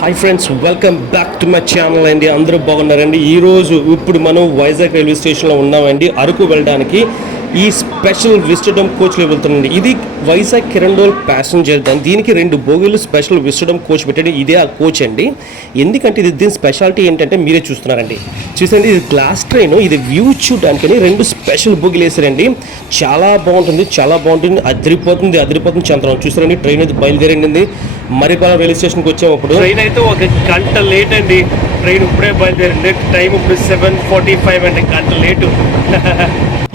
Hi friends welcome back to my channel అండి. అందరూ బాగున్నారండి. ఈరోజు ఇప్పుడు మనం వైజాగ్ రైల్వే స్టేషన్లో ఉన్నామండి. అరకు వెళ్ళడానికి. ఈ స్పెషల్ విజిటమ్ కోచ్లో వెళ్తుందండి ఇది వైజాగ్ కిరండోల్ ప్యాసింజర్ దాని దీనికి రెండు బోగీలు స్పెషల్ విజిటమ్ కోచ్ పెట్టండి. ఇదే ఆ కోచ్ అండి. ఎందుకంటే ఇది దీని స్పెషాలిటీ ఏంటంటే మీరే చూస్తున్నారండి. చూసండి ఇది గ్లాస్ ట్రైన్ ఇది వ్యూ చూడడానికని రెండు స్పెషల్ బోగీలు వేసారండి చాలా బాగుంటుంది చాలా బాగుంటుంది. అదిరిపోతుంది అదిరిపోతుంది చంద్రం. చూసారండి ట్రైన్ అయితే బయలుదేరింది. మరిపాలెం రైల్వే స్టేషన్కి వచ్చాము ఇప్పుడు ట్రైన్ అయితే ఒక గంట లేట్ అండి. ట్రైన్ ఇప్పుడే బయలుదేరింది. టైం ఇప్పుడు సెవెన్ ఫార్టీ ఫైవ్ అండి. గంట లేటు.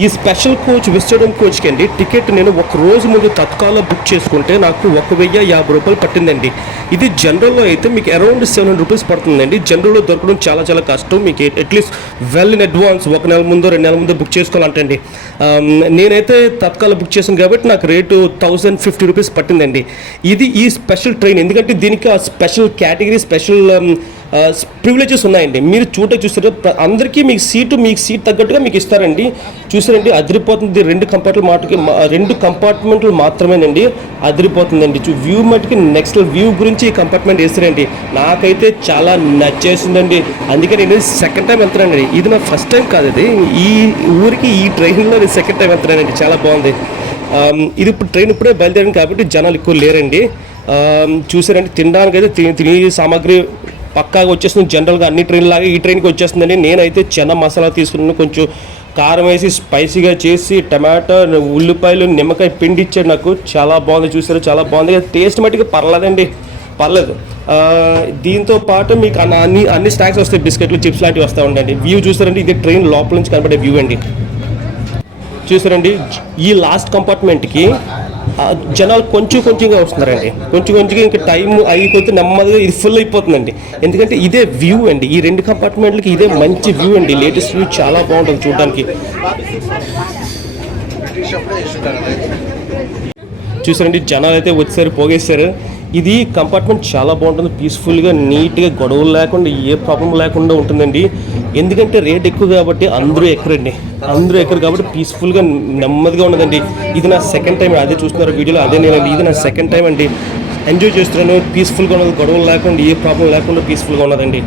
ఈ స్పెషల్ కోచ్ విస్టడం కోచ్కి అండి టికెట్ నేను ఒక రోజు ముందు తత్కాల బుక్ చేసుకుంటే నాకు ఒక వెయ్యి యాభై రూపాయలు పట్టిందండి. ఇది జనరల్లో అయితే మీకు అరౌండ్ సెవెన్ హండ్రెడ్ రూపీస్ పడుతుందండి. జనరల్లో దొరకడం చాలా చాలా కష్టం. మీకు అట్లీస్ట్ వెల్ ఇన్ అడ్వాన్స్ ఒక నెల ముందు రెండు నెలల ముందు బుక్ చేసుకోవాలంటండి. నేనైతే తత్కాల బుక్ చేశాను కాబట్టి నాకు రేటు థౌజండ్ ఫిఫ్టీ రూపీస్ పట్టిందండి. ఇది ఈ స్పెషల్ ట్రైన్. ఎందుకంటే దీనికి ఆ స్పెషల్ కేటగిరీ స్పెషల్ ప్రివిలేజెస్ ఉన్నాయండి. మీరు చూడ చూసారు అందరికీ మీకు సీటు మీకు సీట్ తగ్గట్టుగా మీకు ఇస్తారండి. చూసారండి అదిరిపోతుంది. రెండు కంపార్ట్మెంట్ మాటకి రెండు కంపార్ట్మెంట్లు మాత్రమేనండి అదిరిపోతుందండి. వ్యూ మటుకి నెక్స్ట్ వ్యూ గురించి ఈ కంపార్ట్మెంట్ వేస్తారండి. నాకైతే చాలా నచ్చేసిందండి. అందుకే నేను సెకండ్ టైం వెళ్తున్నానండి. ఇది నా ఫస్ట్ టైం కాదు ఇది. ఈ ఊరికి ఈ ట్రైన్లో నేను సెకండ్ టైం వెళ్తున్నానండి. చాలా బాగుంది. ఇది ఇప్పుడు ట్రైన్ ఇప్పుడే బయలుదేరింది కాబట్టి జనాలు ఎక్కువ లేరండి. ఆమ్, చూసారండి తినడానికి అయితే తిని తినే సామాగ్రి పక్కాగా వచ్చేస్తుంది. జనరల్గా అన్ని ట్రైన్ లాగా ఈ ట్రైన్కి వచ్చేస్తుందండి. నేనైతే చెన్న మసాలా తీసుకున్నాను. కొంచెం కారం వేసి స్పైసీగా చేసి టమాటో ఉల్లిపాయలు నిమ్మకాయ పిండి ఇచ్చాడు నాకు. చాలా బాగుంది చూసారు? చాలా బాగుంది. టేస్ట్ మట్టుకు పర్లేదండి. పర్లేదు. దీంతో పాటు మీకు అన్ని అన్ని స్నాక్స్ వస్తాయి. బిస్కెట్లు చిప్స్ లాంటివి వస్తూ ఉండండి. వ్యూ చూసారండి? ఇది ట్రైన్ లోపల నుంచి కనబడే వ్యూ అండి. చూసారండి? ఈ లాస్ట్ కంపార్ట్మెంట్కి జనాలు కొంచెం కొంచెంగా వస్తున్నారండి. కొంచెం కొంచెంగా ఇంకా టైం అయిపోతే నెమ్మదిగా ఇది ఫుల్ అయిపోతుందండి. ఎందుకంటే ఇదే వ్యూ అండి. ఈ రెండు కంపార్ట్మెంట్లకి ఇదే మంచి వ్యూ అండి. లేటెస్ట్ వ్యూ చాలా బాగుంటుంది చూడడానికి. చూసారండి జనాలు అయితే వచ్చారు పోగేశారు. ఇది కంపార్ట్మెంట్ చాలా బాగుంటుంది. పీస్ఫుల్గా నీట్గా గొడవలు లేకుండా ఏ ప్రాబ్లం లేకుండా ఉంటుందండి. ఎందుకంటే రేట్ ఎక్కువ కాబట్టి అందరూ ఎక్కరండి. అందరూ ఎక్కరు కాబట్టి పీస్ఫుల్గా నెమ్మదిగా ఉన్నదండి. ఇది నా సెకండ్ టైం అదే చూస్తున్నారు వీడియోలో అదే నేనండి ఇది నా సెకండ్ టైం అండి. ఎంజాయ్ చేస్తున్నాను. పీస్ఫుల్గా ఉన్నది. గొడవలు లేకుండా ఏ ప్రాబ్లం లేకుండా పీస్ఫుల్గా ఉన్నదండి.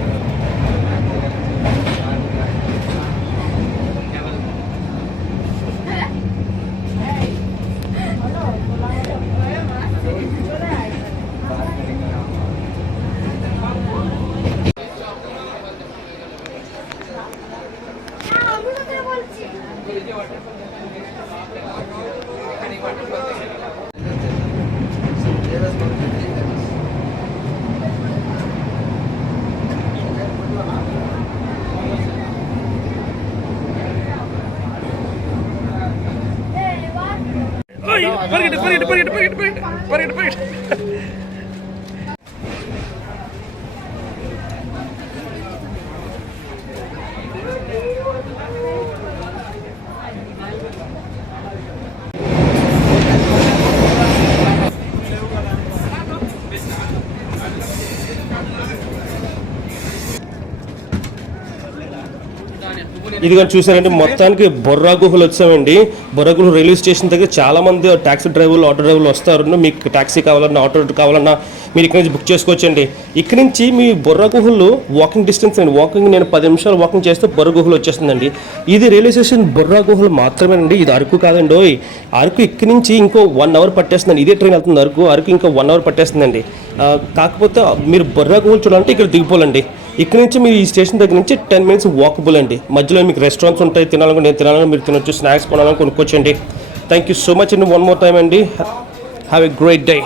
carreteras no Hey, no, no, no, no, no, no, no, no, no, no, no, no, no, no, ఇది చూసారంటే మొత్తానికి బొర్రా గుహలు వచ్చామండి. బొర్రా గుహలు రైల్వే స్టేషన్ దగ్గర చాలా మంది టాక్సీ డ్రైవర్లు ఆటో డ్రైవర్లు వస్తారు మీకు టాక్సీ కావాలన్నా ఆటో కావాలన్నా మీరు ఇక్కడ నుంచి బుక్ చేసుకోవచ్చండి. ఇక్కడ నుంచి మీ బొర్రా గుహలు వాకింగ్ డిస్టెన్స్ అండి. వాకింగ్ నేను పది నిమిషాలు వాకింగ్ చేస్తే బొర్ర గుహలు వచ్చేస్తుందండి. ఇది రైల్వే స్టేషన్ బొర్రా గుహలు మాత్రమేనండి. ఇది అరకు కాదండి ఓయ్. అరకు ఇక్కడి నుంచి ఇంకో వన్ అవర్ పట్టేస్తుందండి. ఇదే ట్రైన్ వెళ్తుంది అరకు. అరకు ఇంకో వన్ అవర్ పట్టేస్తుందండి. కాకపోతే మీరు బొర్రా గుహలు చూడాలంటే ఇక్కడ దిగిపోవాలండి. ఇక్కడ నుంచి మీరు ఈ స్టేషన్ దగ్గర నుంచి టెన్ మినిట్స్ వాకబుల్ అండి. మధ్యలో మీకు రెస్టారెంట్స్ ఉంటాయి తినాలనుకుంటే నేను తినాలని మీరు తినొచ్చు స్నాక్స్ కొనాలని కొనుక్కోవచ్చండి. థ్యాంక్ యూ సో మచ్ అండి వన్ మోర్ టైం అండి. Have a great day